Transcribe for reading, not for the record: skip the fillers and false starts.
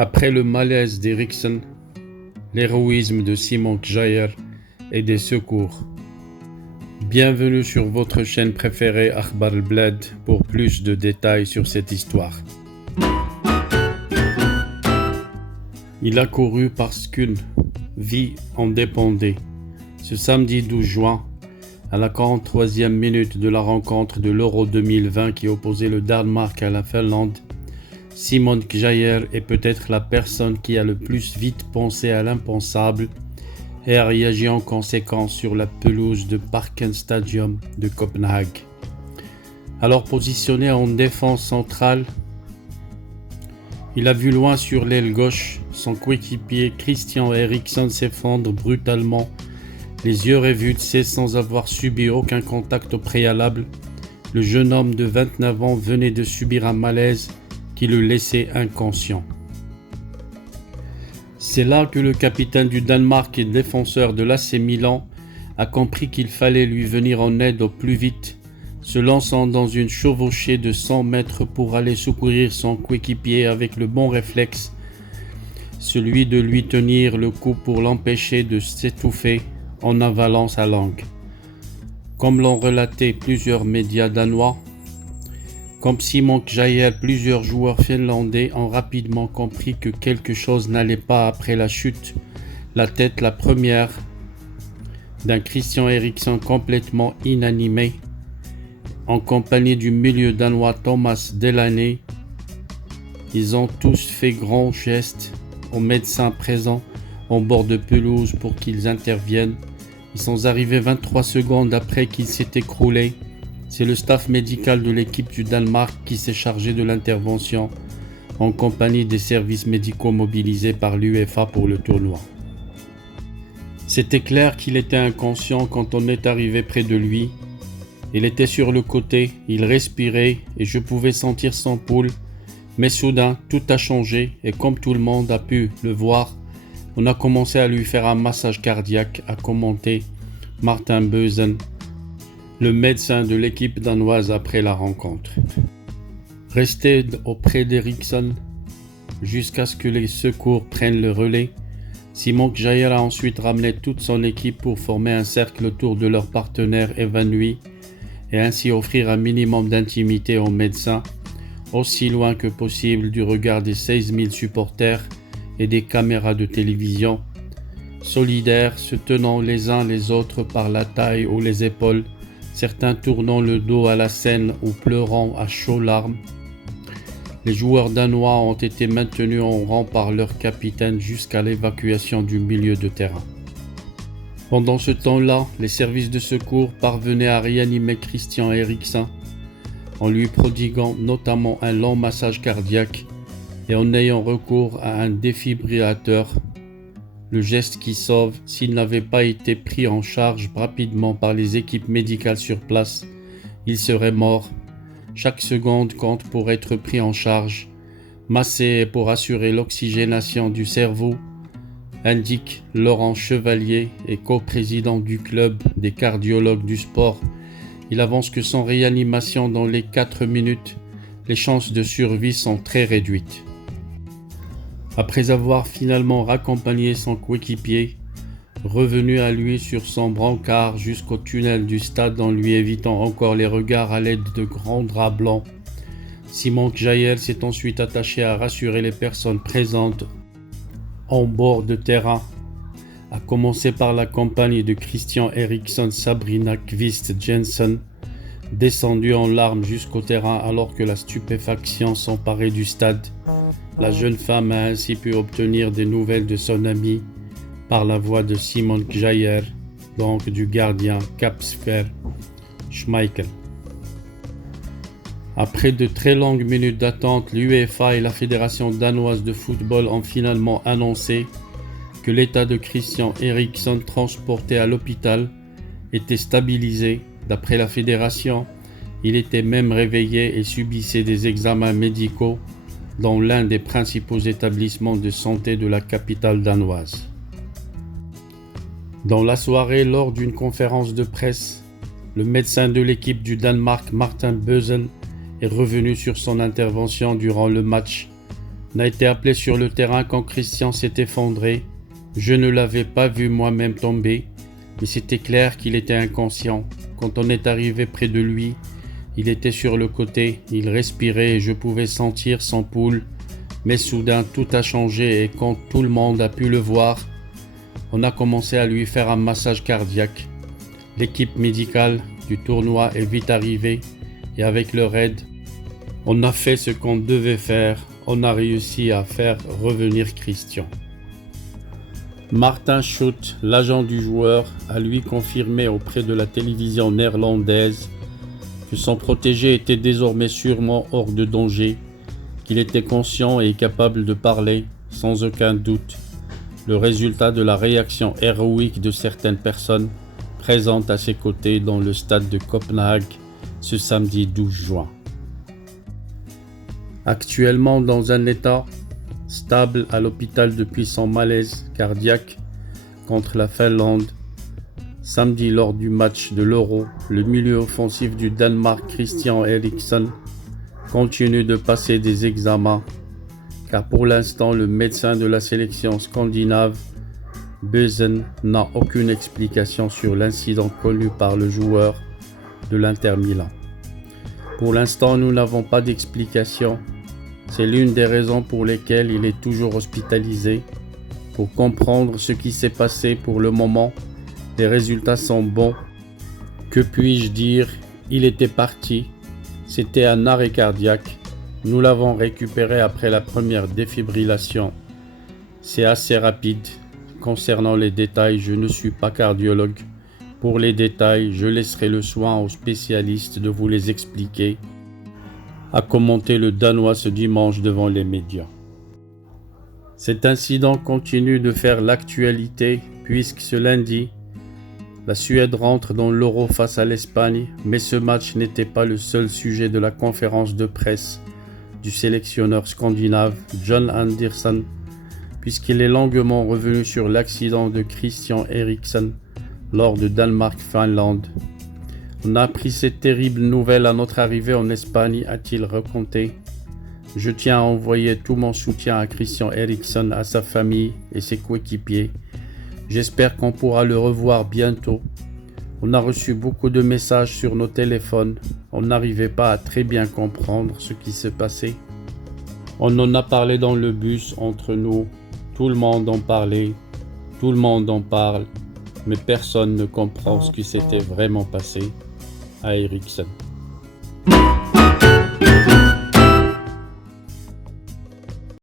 Après le malaise d'Eriksson, l'héroïsme de Simon Kjaer et des secours. Bienvenue sur votre chaîne préférée Akhbar al-Bled pour plus de détails sur cette histoire. Il a couru parce qu'une vie en dépendait. Ce samedi 12 juin, à la 43e minute de la rencontre de l'Euro 2020 qui opposait le Danemark à la Finlande, Simon Kjaer est peut-être la personne qui a le plus vite pensé à l'impensable et a réagi en conséquence sur la pelouse de Parken Stadium de Copenhague. Alors positionné en défense centrale, il a vu loin sur l'aile gauche son coéquipier Christian Eriksen s'effondre brutalement, les yeux révulsés sans avoir subi aucun contact au préalable. Le jeune homme de 29 ans venait de subir un malaise qui le laissait inconscient. C'est là que le capitaine du Danemark et défenseur de l'AC Milan a compris qu'il fallait lui venir en aide au plus vite, se lançant dans une chevauchée de 100 mètres pour aller secourir son coéquipier avec le bon réflexe, celui de lui tenir le cou pour l'empêcher de s'étouffer en avalant sa langue. Comme l'ont relaté plusieurs médias danois, comme Simon Kjaer, plusieurs joueurs finlandais ont rapidement compris que quelque chose n'allait pas après la chute, la tête la première d'un Christian Eriksen complètement inanimé, en compagnie du milieu danois Thomas Delaney. Ils ont tous fait grands gestes aux médecins présents en bord de pelouse pour qu'ils interviennent. Ils sont arrivés 23 secondes après qu'il s'est écroulé. C'est le staff médical de l'équipe du Danemark qui s'est chargé de l'intervention en compagnie des services médicaux mobilisés par l'UEFA pour le tournoi. C'était clair qu'il était inconscient quand on est arrivé près de lui. Il était sur le côté, il respirait et je pouvais sentir son pouls. Mais soudain, tout a changé et comme tout le monde a pu le voir, on a commencé à lui faire un massage cardiaque, a commenté Martin Bösen, le médecin de l'équipe danoise après la rencontre. Resté auprès d'Eriksen jusqu'à ce que les secours prennent le relais, Simon Kjaer a ensuite ramené toute son équipe pour former un cercle autour de leur partenaire évanoui et ainsi offrir un minimum d'intimité aux médecins, aussi loin que possible du regard des 16 000 supporters et des caméras de télévision, solidaires, se tenant les uns les autres par la taille ou les épaules, certains tournant le dos à la scène ou pleurant à chaudes larmes. Les joueurs danois ont été maintenus en rang par leur capitaine jusqu'à l'évacuation du milieu de terrain. Pendant ce temps-là, les services de secours parvenaient à réanimer Christian Eriksen en lui prodiguant notamment un long massage cardiaque et en ayant recours à un défibrillateur, le geste qui sauve. S'il n'avait pas été pris en charge rapidement par les équipes médicales sur place, il serait mort. Chaque seconde compte pour être pris en charge, massé pour assurer l'oxygénation du cerveau, indique Laurent Chevalier et coprésident du club des cardiologues du sport. Il avance que sans réanimation dans les 4 minutes, les chances de survie sont très réduites. Après avoir finalement raccompagné son coéquipier, revenu à lui sur son brancard jusqu'au tunnel du stade en lui évitant encore les regards à l'aide de grands draps blancs, Simon Kjaer s'est ensuite attaché à rassurer les personnes présentes en bord de terrain, à commencer par la compagnie de Christian Eriksen, Sabrina Kvist Jensen, descendue en larmes jusqu'au terrain alors que la stupéfaction s'emparait du stade. La jeune femme a ainsi pu obtenir des nouvelles de son ami par la voix de Simon Kjaer, donc du gardien Kasper Schmeichel. Après de très longues minutes d'attente, l'UEFA et la Fédération danoise de football ont finalement annoncé que l'état de Christian Eriksen transporté à l'hôpital était stabilisé. D'après la fédération, il était même réveillé et subissait des examens médicaux dans l'un des principaux établissements de santé de la capitale danoise. Dans la soirée, lors d'une conférence de presse, le médecin de l'équipe du Danemark, Martin Bösen, est revenu sur son intervention durant le match On a été appelé sur le terrain quand Christian s'est effondré. Je ne l'avais pas vu moi-même tomber, mais c'était clair qu'il était inconscient. Quand on est arrivé près de lui, il était sur le côté, il respirait et je pouvais sentir son pouls. Mais soudain, tout a changé et quand tout le monde a pu le voir, on a commencé à lui faire un massage cardiaque. L'équipe médicale du tournoi est vite arrivée et avec leur aide, on a fait ce qu'on devait faire. On a réussi à faire revenir Christian. Martin Schut, l'agent du joueur, a lui confirmé auprès de la télévision néerlandaise que son protégé était désormais sûrement hors de danger, qu'il était conscient et capable de parler sans aucun doute, le résultat de la réaction héroïque de certaines personnes présentes à ses côtés dans le stade de Copenhague ce samedi 12 juin. Actuellement dans un état stable à l'hôpital depuis son malaise cardiaque contre la Finlande. Samedi lors du match de l'Euro, le milieu offensif du Danemark Christian Eriksen continue de passer des examens car pour l'instant le médecin de la sélection scandinave Bösen n'a aucune explication sur l'incident connu par le joueur de l'Inter Milan. Pour l'instant nous n'avons pas d'explication. C'est l'une des raisons pour lesquelles il est toujours hospitalisé. Pour comprendre ce qui s'est passé pour le moment, les résultats sont bons. Que puis-je dire? Il était parti. C'était un arrêt cardiaque. Nous l'avons récupéré après la première défibrillation. C'est assez rapide. Concernant les détails, je ne suis pas cardiologue. Pour les détails, je laisserai le soin aux spécialistes de vous les expliquer, a commenté le Danois ce dimanche devant les médias. Cet incident continue de faire l'actualité puisque ce lundi, la Suède rentre dans l'Euro face à l'Espagne, mais ce match n'était pas le seul sujet de la conférence de presse du sélectionneur scandinave John Andersson, puisqu'il est longuement revenu sur l'accident de Christian Eriksen lors de Danemark-Finlande. On a appris cette terrible nouvelle à notre arrivée en Espagne, a-t-il raconté. Je tiens à envoyer tout mon soutien à Christian Eriksen, à sa famille et ses coéquipiers. J'espère qu'on pourra le revoir bientôt. On a reçu beaucoup de messages sur nos téléphones. On n'arrivait pas à très bien comprendre ce qui se passait. On en a parlé dans le bus entre nous. Tout le monde en parlait. Tout le monde en parle. Mais personne ne comprend ce qui s'était vraiment passé à Eriksen.